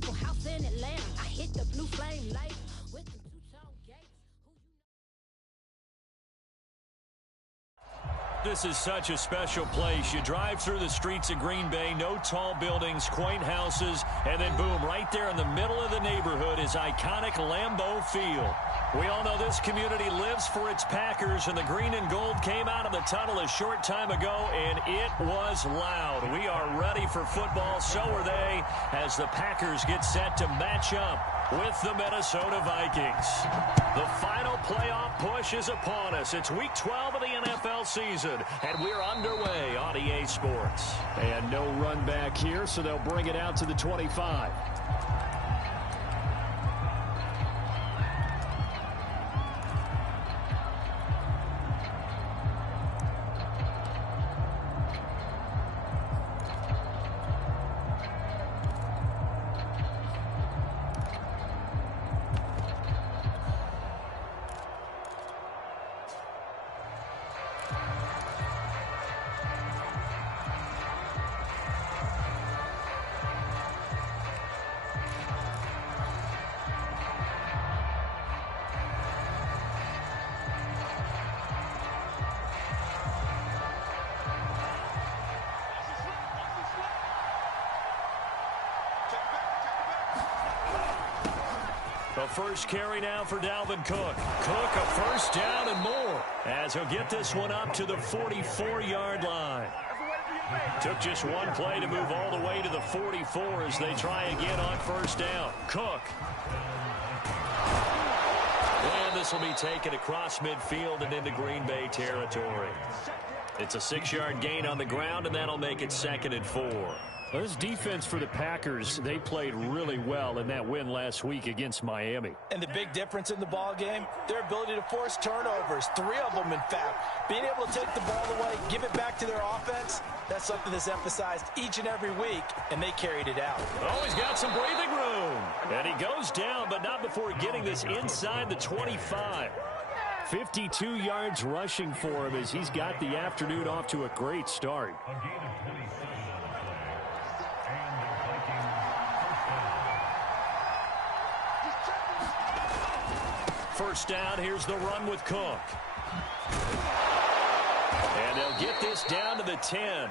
Waffle House in Atlanta. I hit the blue flame light with the two-tone gates. This is such a special place. You drive through the streets of Green Bay, no tall buildings, quaint houses, and then boom, right there in the middle of the neighborhood is iconic Lambeau Field. We all know this community lives for its Packers, and the green and gold came out of the tunnel a short time ago, and it was loud. We are ready for football, so are they, as the Packers get set to match up with the Minnesota Vikings. The final playoff push is upon us. It's Week 12 of the NFL season, and we're underway on EA Sports. And no run back here, so they'll bring it out to the 25. The first carry now for Dalvin Cook. Cook a first down and more as he'll get this one up to the 44-yard line. Took just one play to move all the way to the 44 as they try again on first down. Cook. And this will be taken across midfield and into Green Bay territory. It's a 6-yard gain on the ground, and that'll make it 2nd and 4. Well, this defense for the Packers, they played really well in that win last week against Miami. And the big difference in the ball game, their ability to force turnovers, 3 of them in fact. Being able to take the ball away, give it back to their offense, that's something that's emphasized each and every week, and they carried it out. Oh, he's got some breathing room. And he goes down, but not before getting this inside the 25. 52 yards rushing for him as he's got the afternoon off to a great start. First down, here's the run with Cook. And they'll get this down to the 10.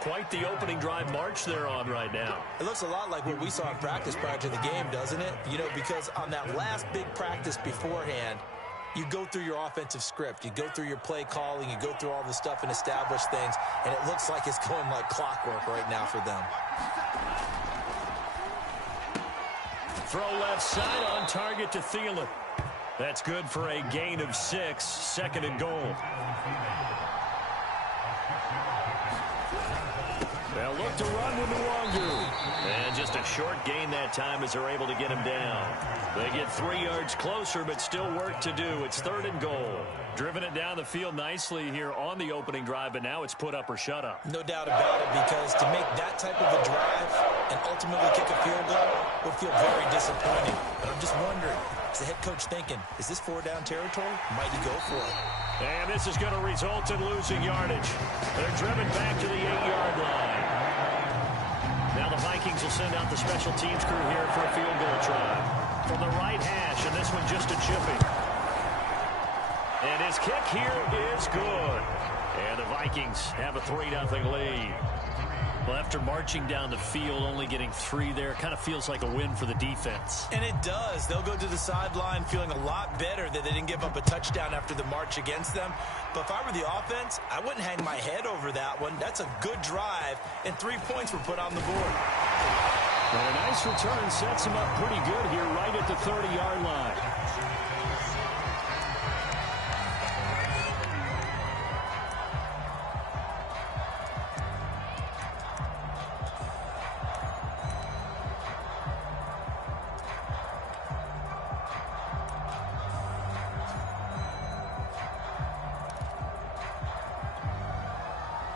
Quite the opening drive march they're on right now. It looks a lot like what we saw in practice prior to the game, doesn't it? You know, because on that last big practice beforehand, you go through your offensive script. You go through your play calling. You go through all the stuff and establish things. And it looks like it's going like clockwork right now for them. Throw left side on target to Thielen. That's good for a gain of 6, 2nd and goal. They'll look to run with Nwangu. And just a short gain that time as they're able to get him down. They get 3 yards closer, but still work to do. It's 3rd and goal. Driven it down the field nicely here on the opening drive, but now it's put up or shut up. No doubt about it, because to make that type of a drive and ultimately kick a field goal would feel very disappointing. But I'm just wondering, is the head coach thinking, is this 4-down territory? Might he go for it? And this is going to result in losing yardage. They're driven back to the 8-yard line. Now the Vikings will send out the special teams crew here for a field goal try. From the right hash, and this one just a chipping. And his kick here is good. And the Vikings have a 3-0 lead. Well, after marching down the field, only getting 3 there, kind of feels like a win for the defense. And it does. They'll go to the sideline feeling a lot better that they didn't give up a touchdown after the march against them. But if I were the offense, I wouldn't hang my head over that one. That's a good drive, and 3 points were put on the board. And a nice return sets him up pretty good here right at the 30-yard line.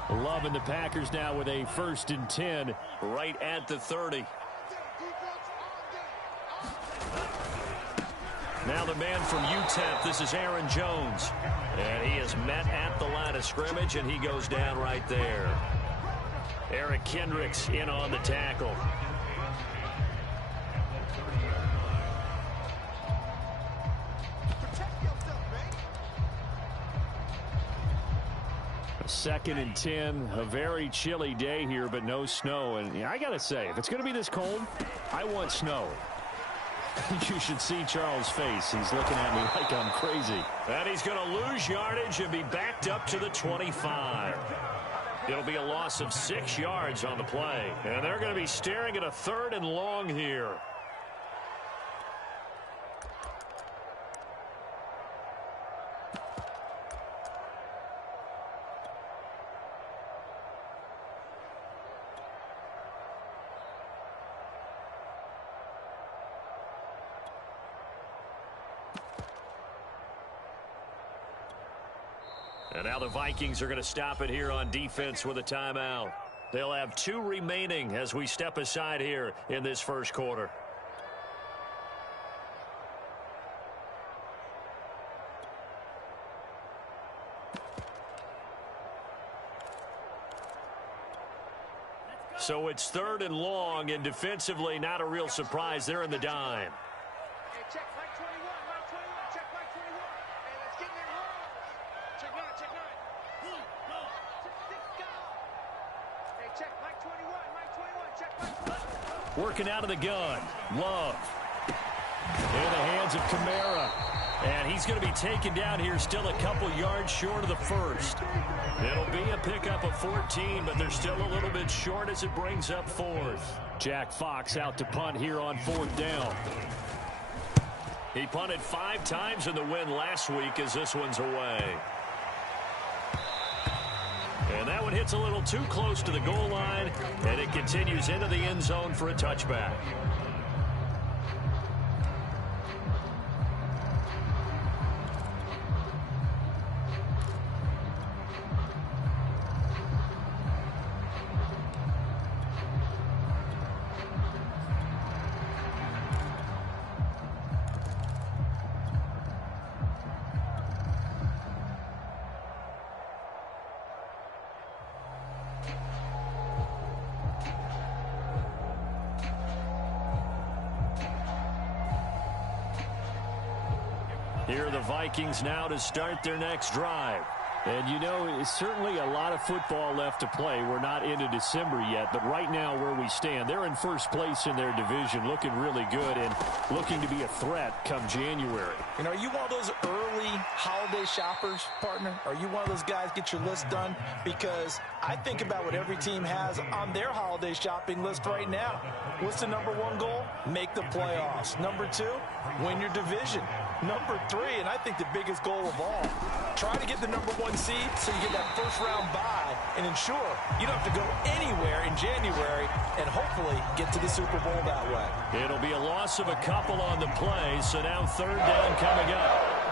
Loving the Packers now with a 1st and 10 right at the 30. Now the man from UTEP, this is Aaron Jones. And he is met at the line of scrimmage, and he goes down right there. Eric Kendricks in on the tackle. 2nd and 10, a very chilly day here, but no snow. And I got to say, if it's going to be this cold, I want snow. You should see Charles' face. He's looking at me like I'm crazy. And he's going to lose yardage and be backed up to the 25. It'll be a loss of 6 yards on the play. And they're going to be staring at a 3rd and long here. And now the Vikings are going to stop it here on defense with a timeout. They'll have 2 remaining as we step aside here in this first quarter. So it's 3rd and long, and defensively not a real surprise. They're in the dime. Working out of the gun. Love. In the hands of Kamara. And he's going to be taken down here still a couple yards short of the first. It'll be a pickup of 14, but they're still a little bit short as it brings up 4th. Jack Fox out to punt here on 4th down. He punted 5 times in the win last week as this one's away. And that one hits a little too close to the goal line, and it continues into the end zone for a touchback. Here are the Vikings now to start their next drive. And, you know, it's certainly a lot of football left to play. We're not into December yet, but right now where we stand, they're in first place in their division, looking really good and looking to be a threat come January. And are you one of those early holiday shoppers, partner? Are you one of those guys get your list done? Because I think about what every team has on their holiday shopping list right now. What's the #1 goal? Make the playoffs. #2, win your division. #3, and I think the biggest goal of all, try to get the #1 seed so you get that first-round bye and ensure you don't have to go anywhere in January and hopefully get to the Super Bowl that way. It'll be a loss of a couple on the play, so now 3rd down coming up.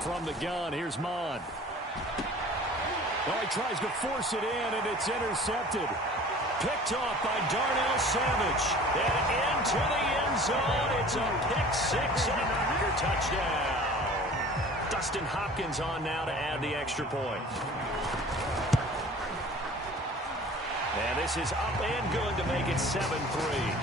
From the gun, here's Mon. Well, he tries to force it in, and it's intercepted. Picked off by Darnell Savage. And into the end zone. It's a pick-6 and a Packer touchdown. Dustin Hopkins on now to add the extra point. And this is up and good to make it 7-3.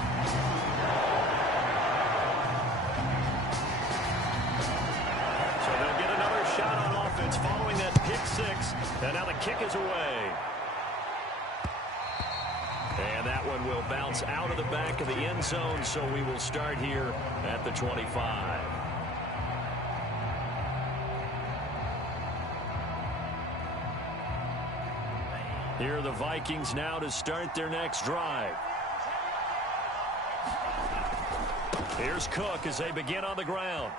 Shot on offense following that pick-6, and now the kick is away. And that one will bounce out of the back of the end zone, so we will start here at the 25. Here are the Vikings now to start their next drive. Here's Cook as they begin on the ground.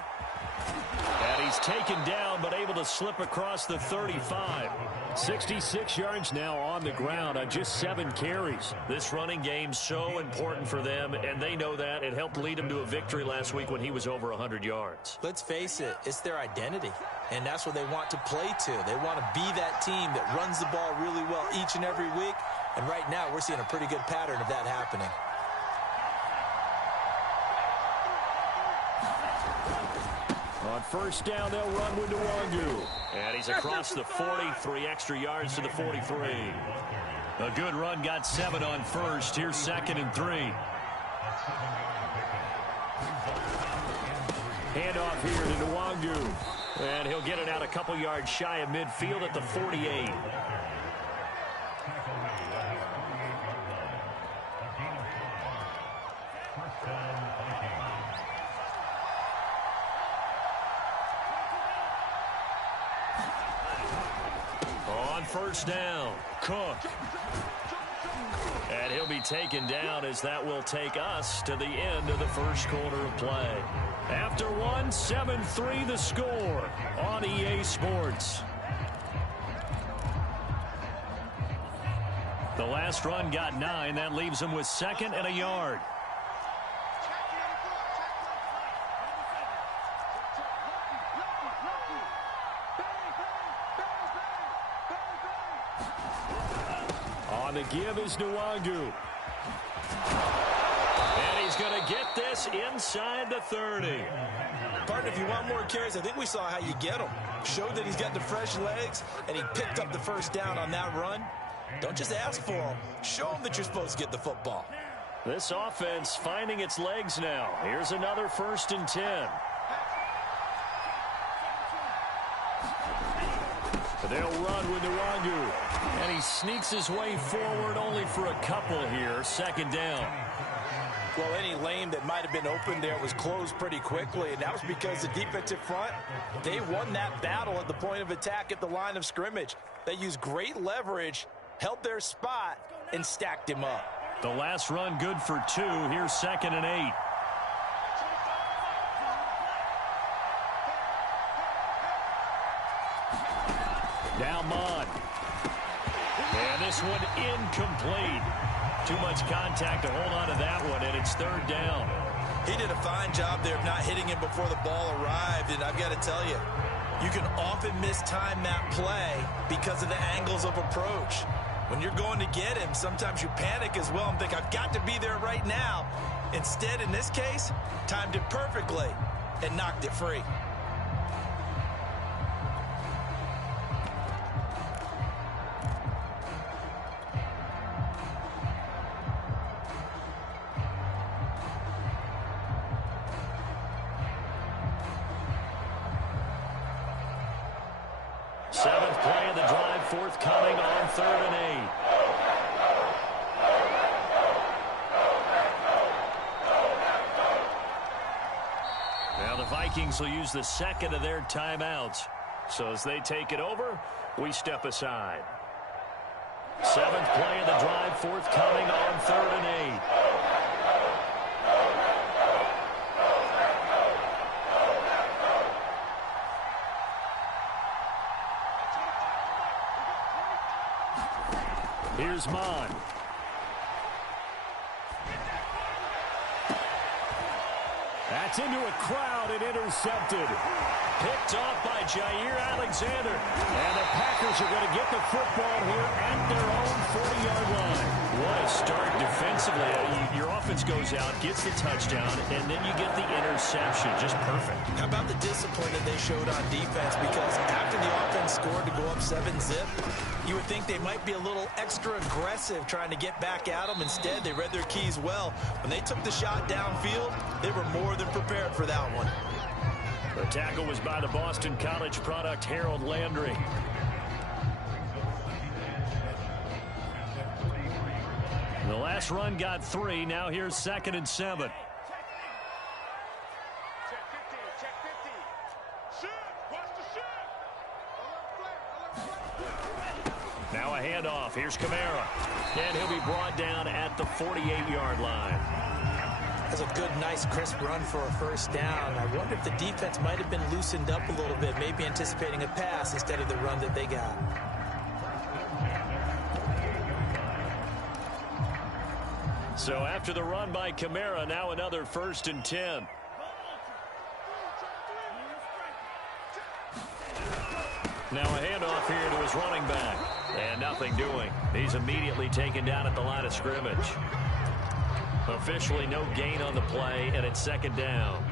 And he's taken down, but able to slip across the 35. 66 yards now on the ground on just 7 carries. This running game so important for them, and they know that. It helped lead them to a victory last week when he was over 100 yards. Let's face it, it's their identity, and that's what they want to play to. They want to be that team that runs the ball really well each and every week, and right now we're seeing a pretty good pattern of that happening. On first down, they'll run with Nwangu. And he's across the 40, 3 extra yards to the 43. A good run, got 7 on first. Here's 2nd and 3. Handoff here to Nwangu. And he'll get it out a couple yards shy of midfield at the 48. On first down, Cook. And he'll be taken down as that will take us to the end of the first quarter of play. After one, 7-3 the score on EA Sports. The last run got 9. That leaves him with 2nd and a yard. On the give is Nwangu. And he's going to get this inside the 30. Partner, if you want more carries, I think we saw how you get them. Showed that he's got the fresh legs, and he picked up the first down on that run. Don't just ask for them. Show them that you're supposed to get the football. This offense finding its legs now. Here's another 1st and 10. They'll run with Nwangu. And he sneaks his way forward only for a couple here. 2nd down. Well, any lane that might have been open there was closed pretty quickly, and that was because the defensive front, they won that battle at the point of attack at the line of scrimmage. They used great leverage, held their spot, and stacked him up. The last run good for 2. Here's 2nd and 8. Now Mond. And this one incomplete. Too much contact to hold on to that one, and it's 3rd down. He did a fine job there of not hitting him before the ball arrived, and I've got to tell you, you can often mistime that play because of the angles of approach. When you're going to get him, sometimes you panic as well and think, I've got to be there right now. Instead, in this case, timed it perfectly and knocked it free. Seventh play of the drive, forthcoming on 3rd and 8. Now the Vikings will use the 2nd of their timeouts. So as they take it over, we step aside. 7th play of the drive, forthcoming on 3rd and 8. Here's Mond. That's into a crowd and intercepted. Picked off by Jair Alexander. And the Packers are going to get the football here at their own 40-yard line. What a start defensively. Your offense goes out, gets the touchdown, and then you get the interception. Just perfect. How about the discipline that they showed on defense? Because after the offense scored to go up 7-zip, you would think they might be a little extra aggressive trying to get back at them. Instead, they read their keys well. When they took the shot downfield, they were more than prepared for that one. The tackle was by the Boston College product, Harold Landry. The last run got 3. Now here's 2nd and 7. Now a handoff. Here's Kamara. And he'll be brought down at the 48-yard line. That's a good, nice, crisp run for a first down. I wonder if the defense might have been loosened up a little bit, maybe anticipating a pass instead of the run that they got. So after the run by Kamara, now another 1st and 10. Now a handoff here to his running back. And nothing doing. He's immediately taken down at the line of scrimmage. Officially no gain on the play, and it's 2nd down.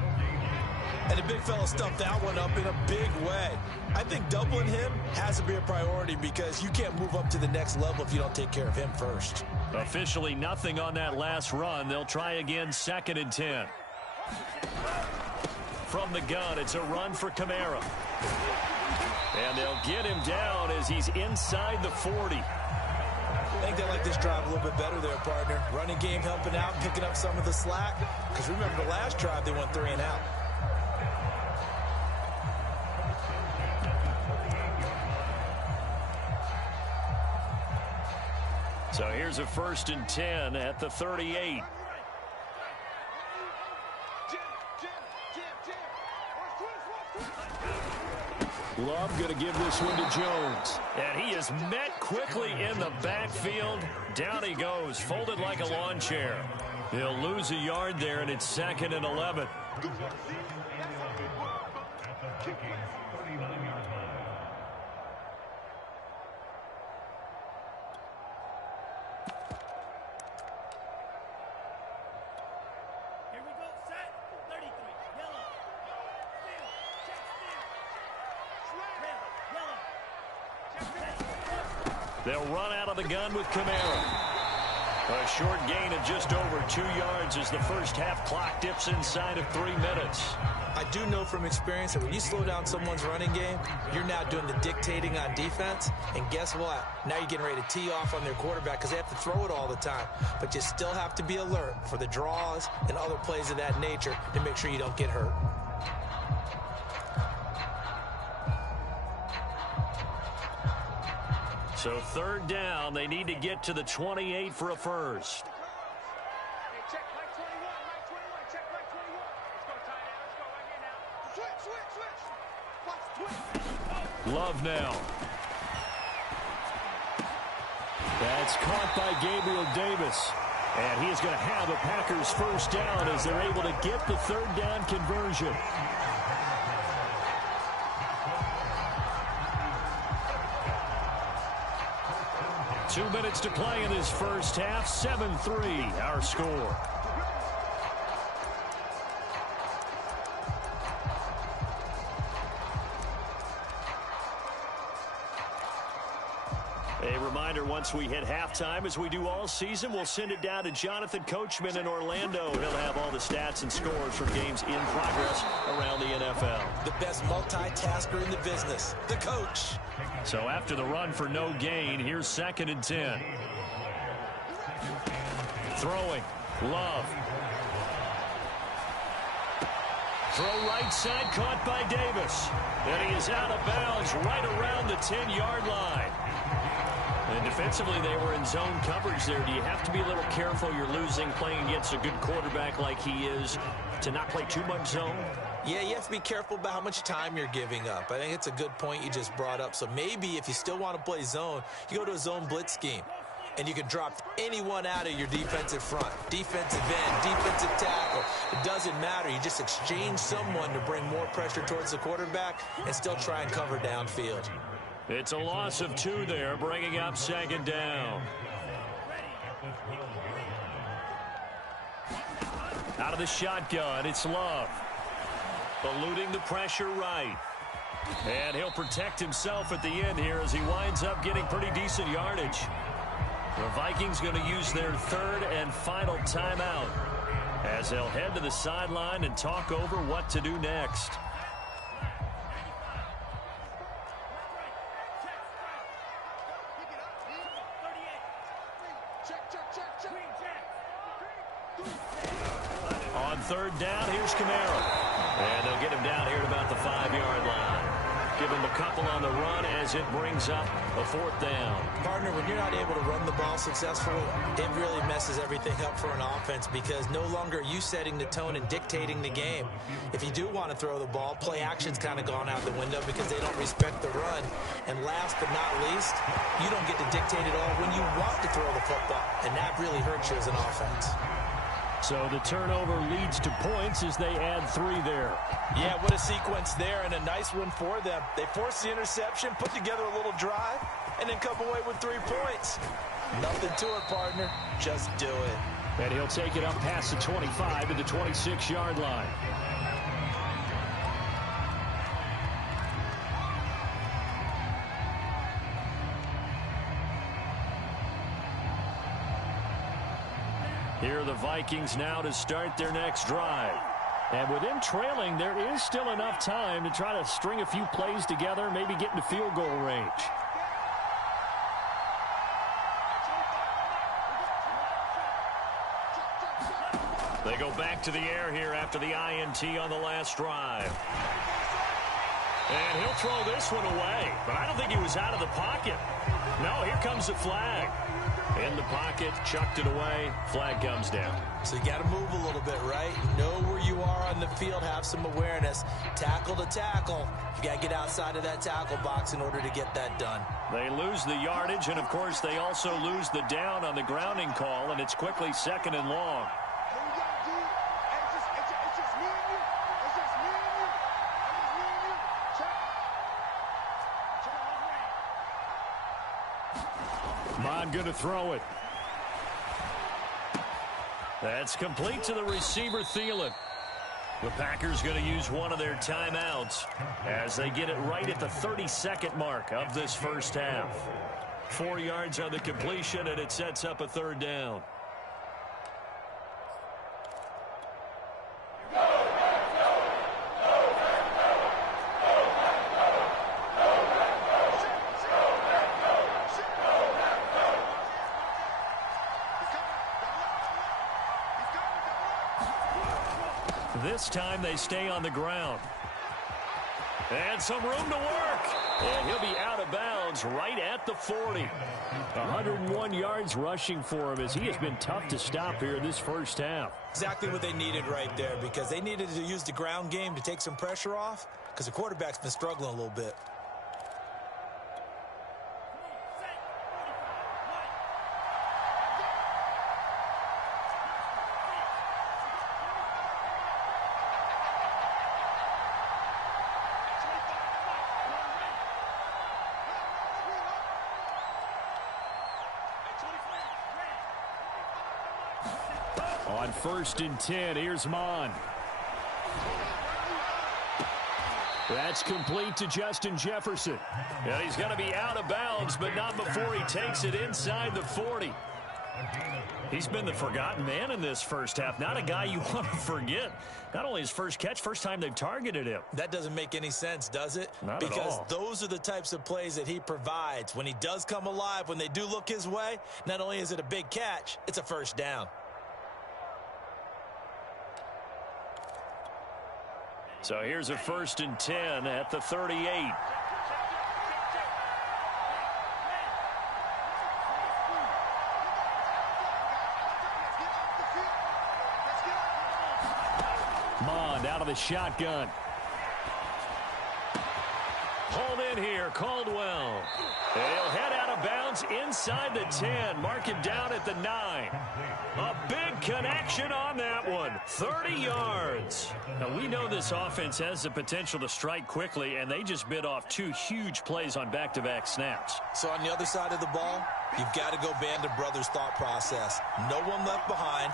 And the big fella stuffed that one up in a big way. I think doubling him has to be a priority because you can't move up to the next level if you don't take care of him first. Officially nothing on that last run. They'll try again, 2nd and 10. From the gun, it's a run for Kamara. And they'll get him down as he's inside the 40. I think they like this drive a little bit better there, partner. Running game helping out, picking up some of the slack. Because remember the last drive, they went 3 and out. So here's a 1st and 10 at the 38. Love going to give this one to Jones. And he is met quickly in the backfield. Down he goes, folded like a lawn chair. He'll lose a yard there, and it's 2nd and 11. They'll run out of the gun with Kamara. A short gain of just over 2 yards as the first half clock dips inside of 3 minutes. I do know from experience that when you slow down someone's running game, you're now doing the dictating on defense. And guess what? Now you're getting ready to tee off on their quarterback because they have to throw it all the time. But you still have to be alert for the draws and other plays of that nature to make sure you don't get hurt. So 3rd down, they need to get to the 28 for a first. Check Mike 21, Mike 21, check Mike 21. Let's go, tight end, let's go right here now. Switch. Watch, switch. Love now. That's caught by Gabriel Davis. And he is going to have a Packers first down as they're able to get the 3rd down conversion. Two minutes to play in this first half. 7-3, our score. A reminder, once we hit halftime, as we do all season, we'll send it down to Jonathan Coachman in Orlando. He'll have all the stats and scores from games in progress around the NFL. The best multitasker in the business, the coach. So after the run for no gain, here's 2nd and 10. Throwing. Love. Throw right side, caught by Davis. And he is out of bounds right around the 10-yard line. And defensively, they were in zone coverage there. Do you have to be a little careful? You're losing, playing against a good quarterback like he is, to not play too much zone? Yeah, you have to be careful about how much time you're giving up. I think it's a good point you just brought up. So maybe if you still want to play zone, you go to a zone blitz scheme. And you can drop anyone out of your defensive front. Defensive end, defensive tackle. It doesn't matter. You just exchange someone to bring more pressure towards the quarterback and still try and cover downfield. It's a loss of 2 there, bringing up 2nd down. Out of the shotgun, it's Love. Eluding the pressure right. And he'll protect himself at the end here as he winds up getting pretty decent yardage. The Vikings going to use their 3rd and final timeout as they'll head to the sideline and talk over what to do next. On 3rd down, here's Kamara. And they'll get him down here at about the 5-yard line. Give him a couple on the run as it brings up a 4th down. Partner, when you're not able to run the ball successfully, it really messes everything up for an offense because no longer are you setting the tone and dictating the game. If you do want to throw the ball, play action's kind of gone out the window because they don't respect the run. And last but not least, you don't get to dictate it all when you want to throw the football. And that really hurts you as an offense. So the turnover leads to points as they add 3 there. Yeah, what a sequence there, and a nice one for them. They force the interception, put together a little drive, and then come away with 3 points. Nothing to it, partner. Just do it. And he'll take it up past the 25 to the 26-yard line. Here are the Vikings now to start their next drive. And with them trailing, there is still enough time to try to string a few plays together, maybe get into field goal range. They go back to the air here after the INT on the last drive. And he'll throw this one away, but I don't think he was out of the pocket. No, here comes the flag. In the pocket, chucked it away, flag comes down. So you got to move a little bit, right? Know where you are on the field, have some awareness. Tackle to tackle. You got to get outside of that tackle box in order to get that done. They lose the yardage, and of course they also lose the down on the grounding call, and it's quickly 2nd and long. Mon going to throw it. That's complete to the receiver, Thielen. The Packers going to use one of their timeouts as they get it right at the 32nd mark of this first half. 4 yards on the completion, and it sets up a 3rd down. This time they stay on the ground. And some room to work. And he'll be out of bounds right at the 40. 101 yards rushing for him as he has been tough to stop here this first half. Exactly what they needed right there, because they needed to use the ground game to take some pressure off, because the quarterback's been struggling a little bit. On 1st and 10, here's Mon. That's complete to Justin Jefferson. And he's going to be out of bounds, but not before he takes it inside the 40. He's been the forgotten man in this first half. Not a guy you want to forget. Not only his first catch, first time they've targeted him. That doesn't make any sense, does it? Not at all. Because those are the types of plays that he provides. When he does come alive, when they do look his way, not only is it a big catch, it's a first down. So here's a 1st and 10 at the 38. Mond out of the shotgun. Hold in here, Caldwell. And he'll head out of bounds inside the 10. Mark him down at the 9. A big connection on that one. 30 yards. Now, we know this offense has the potential to strike quickly, and they just bit off 2 huge plays on back-to-back snaps. So on the other side of the ball, you've got to go Band of Brothers thought process. No one left behind.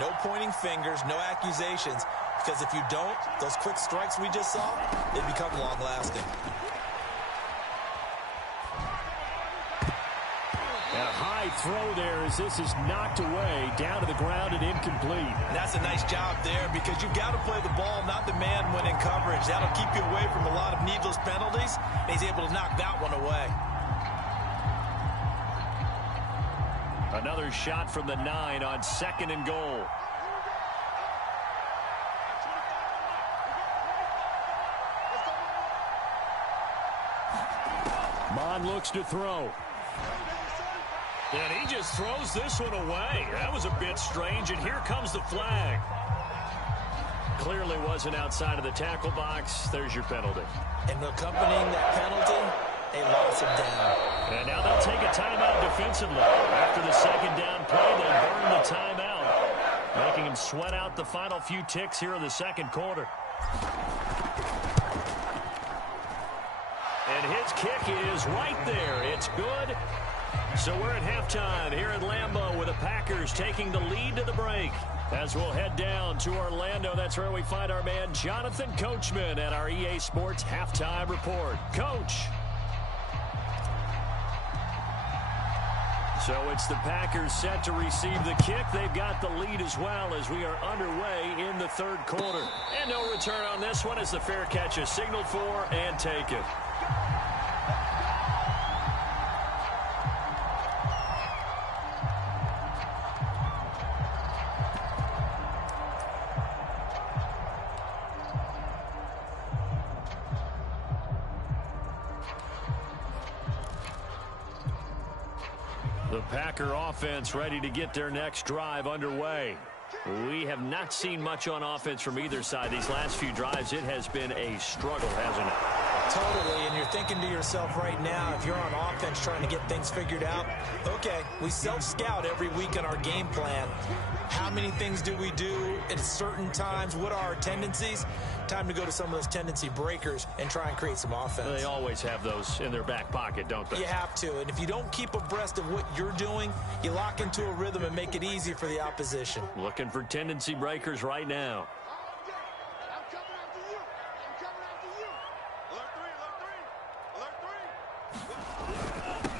No pointing fingers. No accusations. Because if you don't, those quick strikes we just saw, they become long-lasting. And a high throw there as this is knocked away, down to the ground and incomplete. And that's a nice job there, because you've got to play the ball, not the man when in coverage. That'll keep you away from a lot of needless penalties, and he's able to knock that one away. Another shot from the 9 on 2nd and goal. Mon looks to throw. And he just throws this one away. That was a bit strange, and here comes the flag. Clearly wasn't outside of the tackle box. There's your penalty. And accompanying that penalty, a loss of down. And now they'll take a timeout defensively. After the 2nd down play, they burn the timeout, making him sweat out the final few ticks here in the 2nd quarter. And his kick is right there. It's good. So we're at halftime here at Lambeau with the Packers taking the lead to the break. As we'll head down to Orlando, that's where we find our man Jonathan Coachman at our EA Sports Halftime Report. Coach. So it's the Packers set to receive the kick. They've got the lead as well as we are underway in the third quarter. And no return on this one as the fair catch is signaled for and taken. The Packer offense ready to get their next drive underway. We have not seen much on offense from either side. These last few drives, it has been a struggle, hasn't it? Totally, and you're thinking to yourself right now, if you're on offense trying to get things figured out, okay, we self-scout every week on our game plan. How many things do we do at certain times? What are our tendencies? Time to go to some of those tendency breakers and try and create some offense. They always have those in their back pocket, don't they? You have to, and if you don't keep abreast of what you're doing, you lock into a rhythm and make it easy for the opposition. Looking for tendency breakers right now.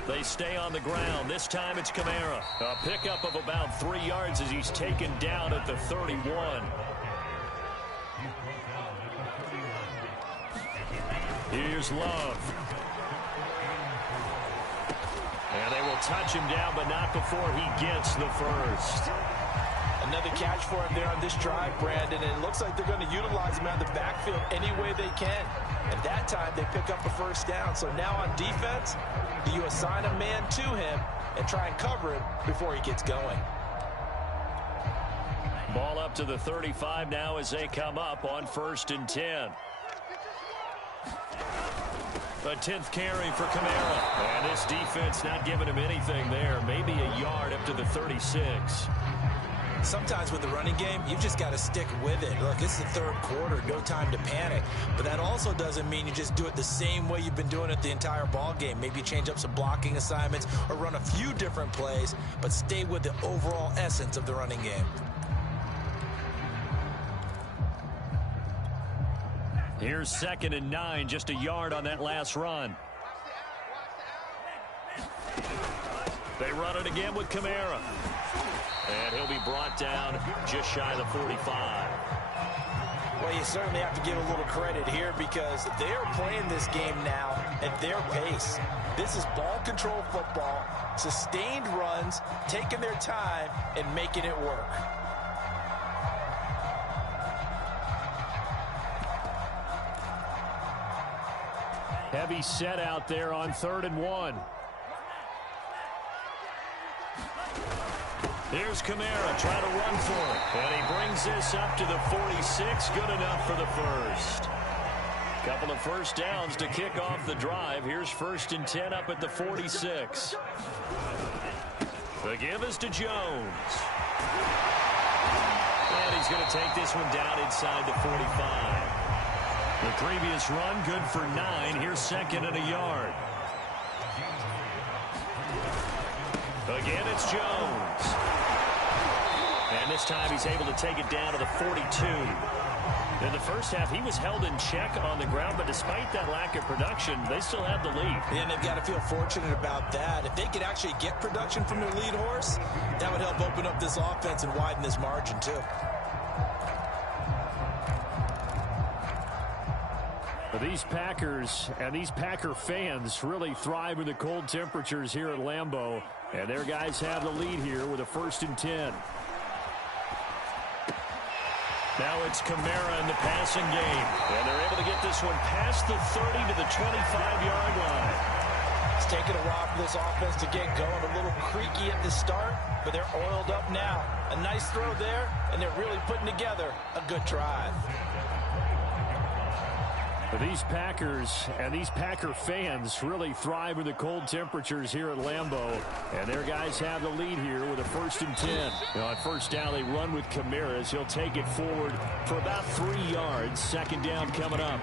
They stay on the ground. This time it's Kamara. A pickup of about 3 yards as he's taken down at the 31. Here's Love. And they will touch him down, but not before he gets the first. Another catch for him there on this drive, Brandon, and it looks like they're going to utilize him out of the backfield any way they can. At that time, they pick up a first down. So now on defense, do you assign a man to him and try and cover him before he gets going? Ball up to the 35 now as they come up on 1st and 10. A 10th carry for Kamara. And this defense not giving him anything there. Maybe a yard up to the 36. Sometimes with the running game, you've just got to stick with it. Look, it's the third quarter, no time to panic. But that also doesn't mean you just do it the same way you've been doing it the entire ball game. Maybe change up some blocking assignments or run a few different plays, but stay with the overall essence of the running game. Here's 2nd and 9, just a yard on that last run. They run it again with Kamara. And he'll be brought down just shy of the 45. Well, you certainly have to give a little credit here because they are playing this game now at their pace. This is ball control football, sustained runs, taking their time, and making it work. Heavy set out there on 3rd and 1. Here's Kamara trying to run for it. And he brings this up to the 46. Good enough for the first. Couple of first downs to kick off the drive. Here's 1st and 10 up at the 46. The give is to Jones. And he's going to take this one down inside the 45. The previous run good for 9. Here's 2nd and a yard. Again, it's Jones. And this time he's able to take it down to the 42. In the first half, he was held in check on the ground, but despite that lack of production, they still have the lead. And they've got to feel fortunate about that. If they could actually get production from their lead horse, that would help open up this offense and widen this margin, too. These Packers and these Packer fans really thrive in the cold temperatures here at Lambeau. And their guys have the lead here with a 1st and 10. Now it's Kamara in the passing game. And they're able to get this one past the 30 to the 25-yard line. It's taken a while for this offense to get going. A little creaky at the start, but they're oiled up now. A nice throw there, and they're really putting together a good drive. These Packers and these Packer fans really thrive in the cold temperatures here at Lambeau. And their guys have the lead here with a 1st and 10. On 1st down, they run with Kamara as he'll take it forward for about 3 yards. 2nd down coming up.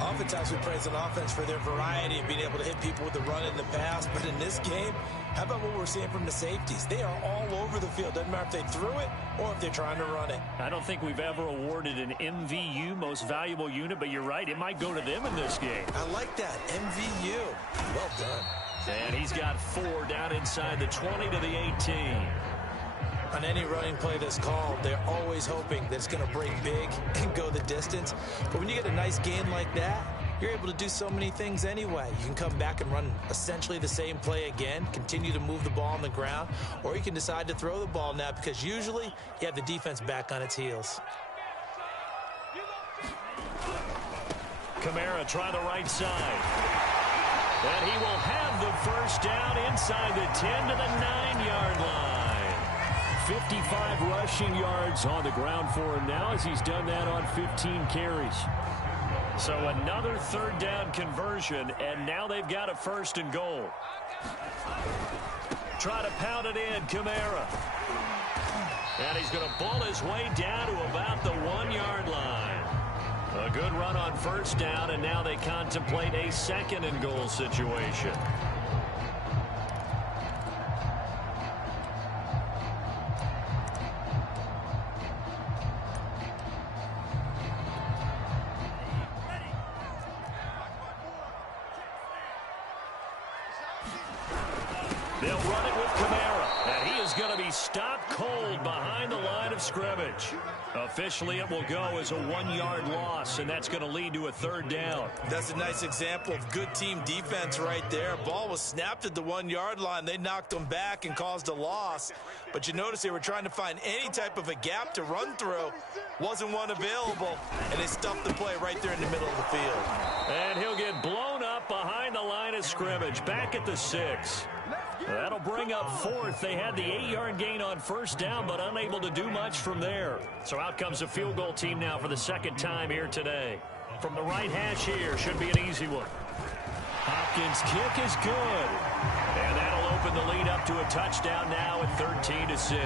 Oftentimes we praise an offense for their variety of being able to hit people with the run in the pass. But in this game, how about what we're seeing from the safeties? They are all over the field. Doesn't matter if they threw it or if they're trying to run it. I don't think we've ever awarded an MVU, most valuable unit, but you're right. It might go to them in this game. I like that. MVU. Well done. And he's got 4 down inside the 20 to the 18. On any running play that's called, they're always hoping that it's going to break big and go the distance. But when you get a nice gain like that, you're able to do so many things anyway. You can come back and run essentially the same play again, continue to move the ball on the ground, or you can decide to throw the ball now because usually you have the defense back on its heels. Kamara try the right side. And he will have the first down inside the 10 to the 9-yard line. 55 rushing yards on the ground for him now as he's done that on 15 carries. So another 3rd down conversion, and now they've got a 1st and goal. Try to pound it in, Kamara. And he's going to ball his way down to about the 1-yard line. A good run on 1st down, and now they contemplate a 2nd and goal situation. They'll run it with Kamara, and he is going to be stopped cold behind the line of scrimmage. Officially, it will go as a 1-yard loss, and that's going to lead to a 3rd down. That's a nice example of good team defense right there. Ball was snapped at the 1-yard line. They knocked them back and caused a loss. But you notice they were trying to find any type of a gap to run through. Wasn't one available, and they stuffed the play right there in the middle of the field. And he'll get blown up behind the line of scrimmage, back at the 6. That'll bring up 4th. They had the 8-yard gain on 1st down, but unable to do much from there. So out comes a field goal team now for the 2nd time here today. From the right hash here, should be an easy one. Hopkins' kick is good. And that'll open the lead up to a touchdown now at 13-6.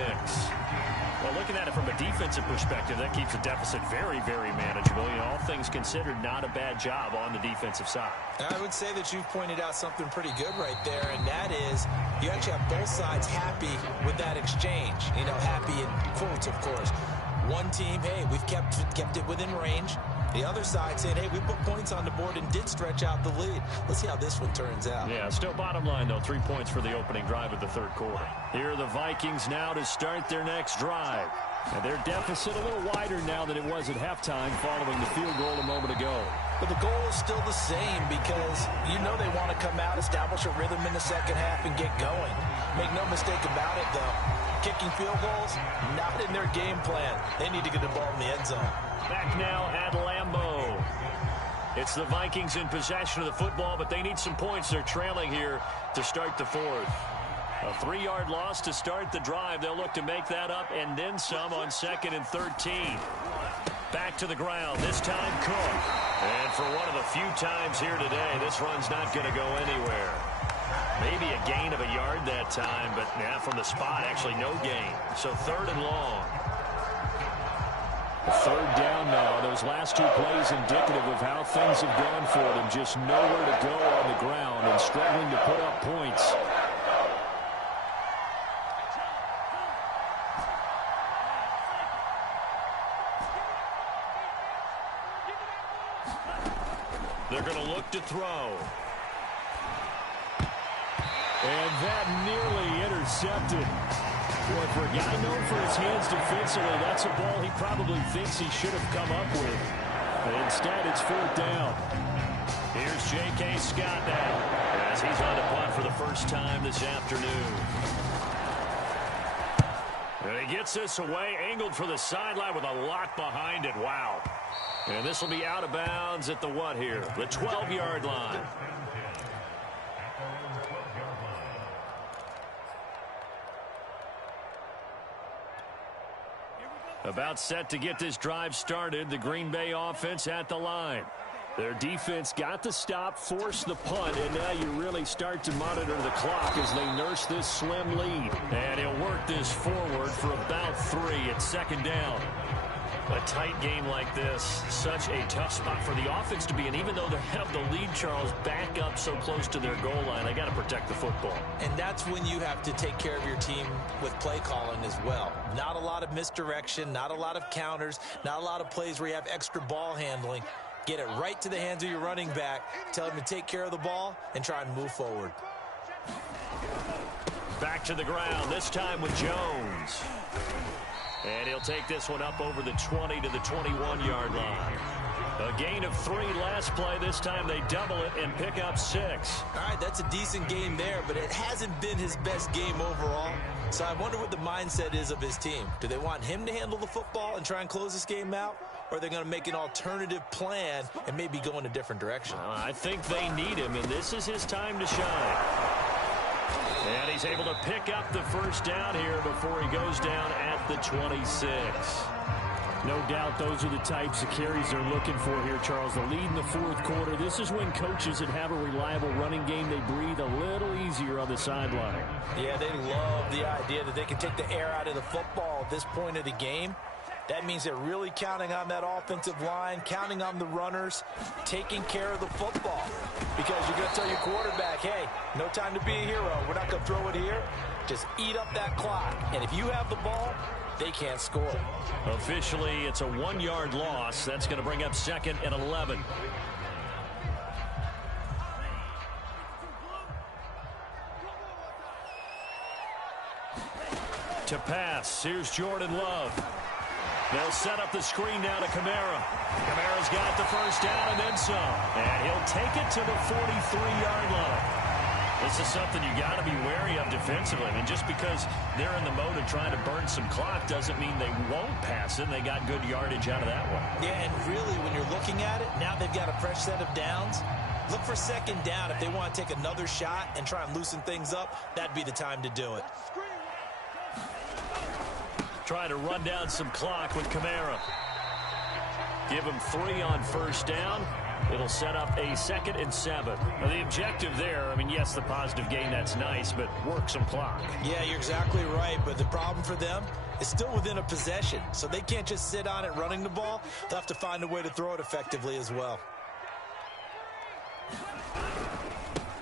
Well, looking at it from a defensive perspective, that keeps the deficit very, very manageable. You know, all things considered, not a bad job on the defensive side. I would say that you've pointed out something pretty good right there, and that is you actually have both sides happy with that exchange. You know, happy in quotes, of course. One team, hey, we've kept it within range. The other side saying, hey, we put points on the board and did stretch out the lead. Let's see how this one turns out. Yeah, still bottom line, though, 3 points for the opening drive of the 3rd quarter. Here are the Vikings now to start their next drive. And their deficit a little wider now than it was at halftime following the field goal a moment ago. But the goal is still the same because you know they want to come out, establish a rhythm in the 2nd half, and get going. Make no mistake about it, though. Kicking field goals, not in their game plan. They need to get the ball in the end zone. Back now at Lambeau. It's the Vikings in possession of the football, but they need some points. They're trailing here to start the 4th. A 3-yard loss to start the drive. They'll look to make that up and then some on 2nd and 13. Back to the ground. This time Cook. And for one of the few times here today, this run's not going to go anywhere. Maybe a gain of a yard that time, but now from the spot, actually no gain. So 3rd and long. 3rd down now. Those last 2 plays indicative of how things have gone for them. Just nowhere to go on the ground and struggling to put up points. They're going to look to throw. And that nearly intercepted. Boy, for a guy known for his hands defensively, that's a ball he probably thinks he should have come up with. But instead, it's 4th down. Here's J.K. Scott now as he's on the punt for the first time this afternoon. And he gets this away, angled for the sideline with a lot behind it. Wow. And this will be out of bounds at the what here? The 12-yard line. About set to get this drive started. The Green Bay offense at the line. Their defense got the stop, forced the punt, and now you really start to monitor the clock as they nurse this slim lead. And he'll work this forward for about 3 at 2nd down. A tight game like this, such a tough spot for the offense to be in. Even though they have the lead, Charles, back up so close to their goal line, they got to protect the football. And that's when you have to take care of your team with play calling as well. Not a lot of misdirection, not a lot of counters, not a lot of plays where you have extra ball handling. Get it right to the hands of your running back, tell him to take care of the ball, and try and move forward. Back to the ground, this time with Jones. And he'll take this one up over the 20 to the 21-yard line. A gain of 3 last play. This time they double it and pick up 6. All right, that's a decent game there, but it hasn't been his best game overall. So I wonder what the mindset is of his team. Do they want him to handle the football and try and close this game out? Or are they going to make an alternative plan and maybe go in a different direction? I think they need him, and this is his time to shine. And he's able to pick up the first down here before he goes down at the 26. No doubt those are the types of carries they're looking for here, Charles. The lead in the fourth quarter. This is when coaches that have a reliable running game, they breathe a little easier on the sideline. Yeah, they love the idea that they can take the air out of the football at this point of the game. That means they're really counting on that offensive line, counting on the runners, taking care of the football. Because you're going to tell your quarterback, hey, no time to be a hero. We're not going to throw it here. Just eat up that clock. And if you have the ball, they can't score. Officially, it's a 1-yard loss. That's going to bring up 2nd and 11. To pass, here's Jordan Love. They'll set up the screen now to Kamara. Kamara's got the first down and then some. And he'll take it to the 43-yard line. This is something you got to be wary of defensively. I mean, just because they're in the mode of trying to burn some clock doesn't mean they won't pass it. They got good yardage out of that one. Yeah, and really, when you're looking at it, now they've got a fresh set of downs. Look for 2nd down. If they want to take another shot and try and loosen things up, that'd be the time to do it. Trying to run down some clock with Kamara. Give him 3 on first down. It'll set up a 2nd and 7. Now, the objective there, I mean, yes, the positive gain, that's nice, but work some clock. Yeah, you're exactly right, but the problem for them is still within a possession, so they can't just sit on it running the ball. They'll have to find a way to throw it effectively as well.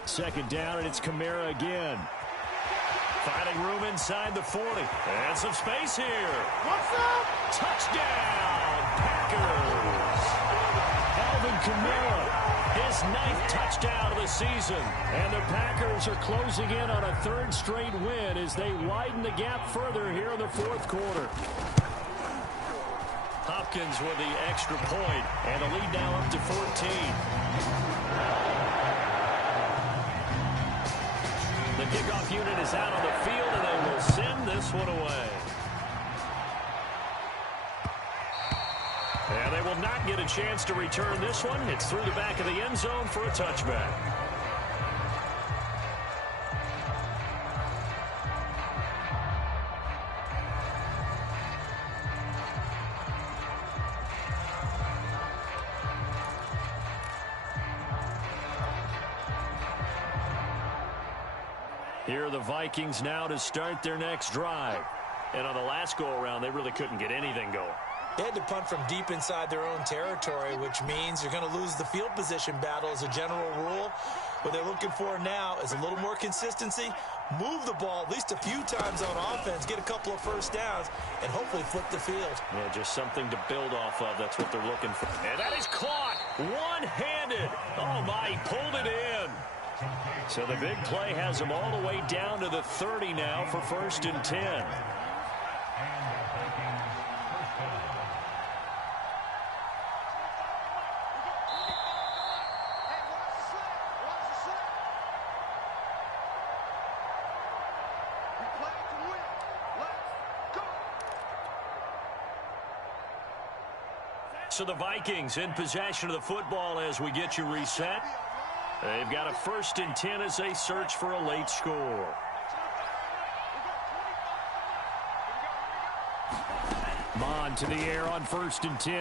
2nd down, and it's Kamara again. Finding room inside the 40. And some space here. What's up? Touchdown, Packers. Alvin Kamara, his 9th touchdown of the season. And the Packers are closing in on a 3rd straight win as they widen the gap further here in the fourth quarter. Hopkins with the extra point, and the lead now up to 14. The kickoff unit is out on the field, and they will send this one away. And they will not get a chance to return this one. It's through the back of the end zone for a touchback. Here are the Vikings now to start their next drive. And on the last go-around, they really couldn't get anything going. They had to punt from deep inside their own territory, which means you're going to lose the field position battle as a general rule. What they're looking for now is a little more consistency, move the ball at least a few times on offense, get a couple of first downs, and hopefully flip the field. Yeah, just something to build off of. That's what they're looking for. And that is caught one-handed. Oh, my, he pulled it in. So the big play has them all the way down to the 30 now for 1st and 10. So the Vikings in possession of the football as we get you reset. They've got a 1st and 10 as they search for a late score. Mon to the air on 1st and 10.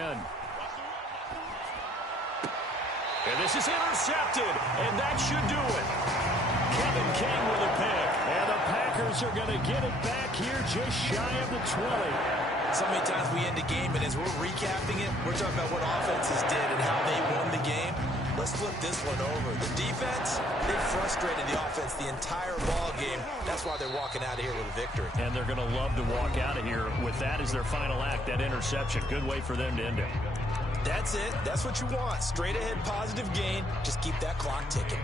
And this is intercepted, and that should do it. Kevin King with a pick. And the Packers are going to get it back here just shy of the 20. So many times we end the game, and as we're recapping it, we're talking about what offenses did and how they won the game. Let's flip this one over. The defense, they frustrated the offense the entire ball game. That's why they're walking out of here with a victory. And they're going to love to walk out of here with that as their final act, that interception. Good way for them to end it. That's it. That's what you want. Straight ahead positive gain. Just keep that clock ticking.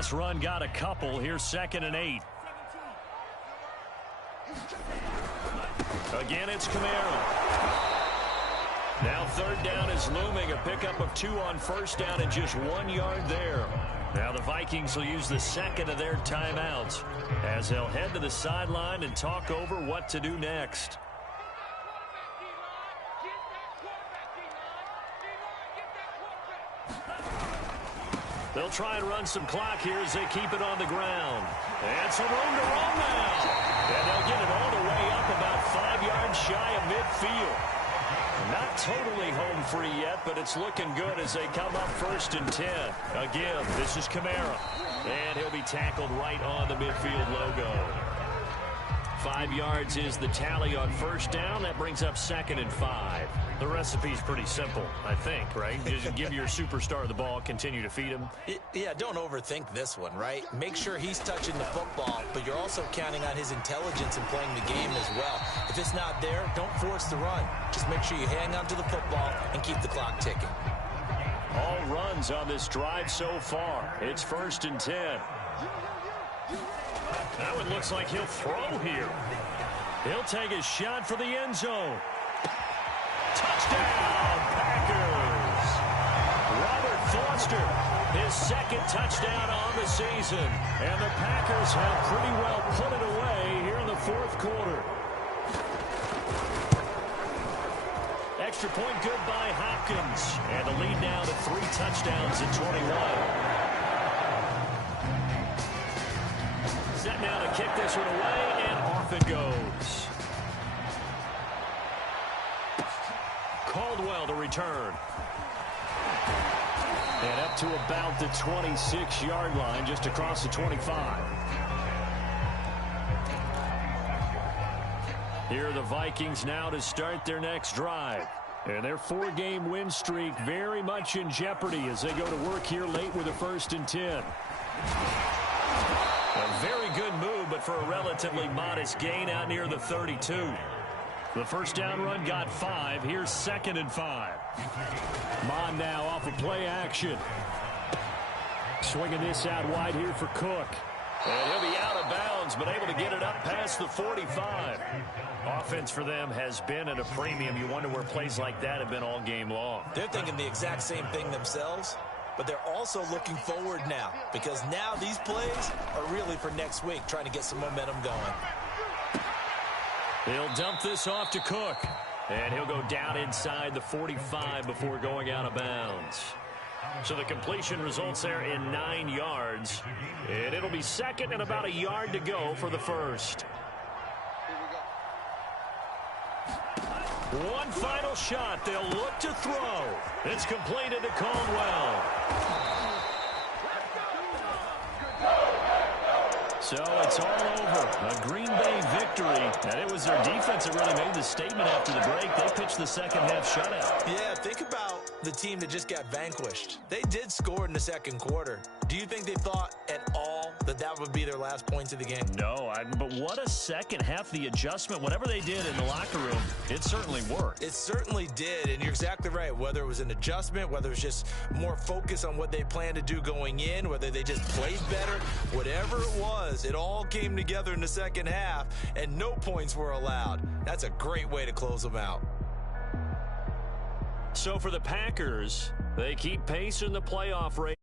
last run got a couple. Here's 2nd and 8. Again, it's Kamara. Now 3rd down is looming. A pickup of 2 on 1st down and just 1 yard there. Now the Vikings will use the 2nd of their timeouts as they'll head to the sideline and talk over what to do next. They'll try and run some clock here as they keep it on the ground. And some room to run now. And they'll get it all the way up about 5 yards shy of midfield. Not totally home free yet, but it's looking good as they come up 1st and 10. Again, this is Kamara. And he'll be tackled right on the midfield logo. 5 yards is the tally on 1st down. That brings up 2nd and 5. The recipe's pretty simple, I think, right? Just give your superstar the ball, continue to feed him. Yeah, don't overthink this one, right? Make sure he's touching the football, but you're also counting on his intelligence in playing the game as well. If it's not there, don't force the run. Just make sure you hang on to the football and keep the clock ticking. All runs on this drive so far. It's 1st and 10. Now it looks like he'll throw here. He'll take a shot for the end zone. Touchdown, Packers! Robert Foster, his 2nd touchdown on the season. And the Packers have pretty well put it away here in the 4th quarter. Extra point good by Hopkins. And the lead now to 3 touchdowns at 21. Set now to kick this one away, and off it goes. Caldwell to return. And up to about the 26-yard line, just across the 25. Here are the Vikings now to start their next drive. And their 4-game win streak very much in jeopardy as they go to work here late with a 1st and 10. A very good move, but for a relatively modest gain out near the 32. The 1st down run got 5. Here's 2nd and 5. Mon now off of play action. Swinging this out wide here for Cook. And he'll be out of bounds, but able to get it up past the 45. Offense for them has been at a premium. You wonder where plays like that have been all game long. They're thinking the exact same thing themselves. But they're also looking forward now, because now these plays are really for next week, trying to get some momentum going. He'll dump this off to Cook. And he'll go down inside the 45 before going out of bounds. So the completion results there in 9 yards. And it'll be 2nd and about a yard to go for the 1st. One final shot. They'll look to throw. It's completed to Caldwell. So it's all over. A Green Bay victory. And it was their defense that really made the statement after the break. They pitched the 2nd half shutout. Yeah, think about the team that just got vanquished. They did score in the 2nd quarter. Do you think they thought at all that that would be their last points of the game? No, but what a 2nd half. The adjustment, whatever they did in the locker room, it certainly worked. It certainly did, and you're exactly right. Whether it was an adjustment, whether it was just more focus on what they planned to do going in, whether they just played better, whatever it was, it all came together in the 2nd half, and no points were allowed. That's a great way to close them out. So for the Packers, they keep pace in the playoff race.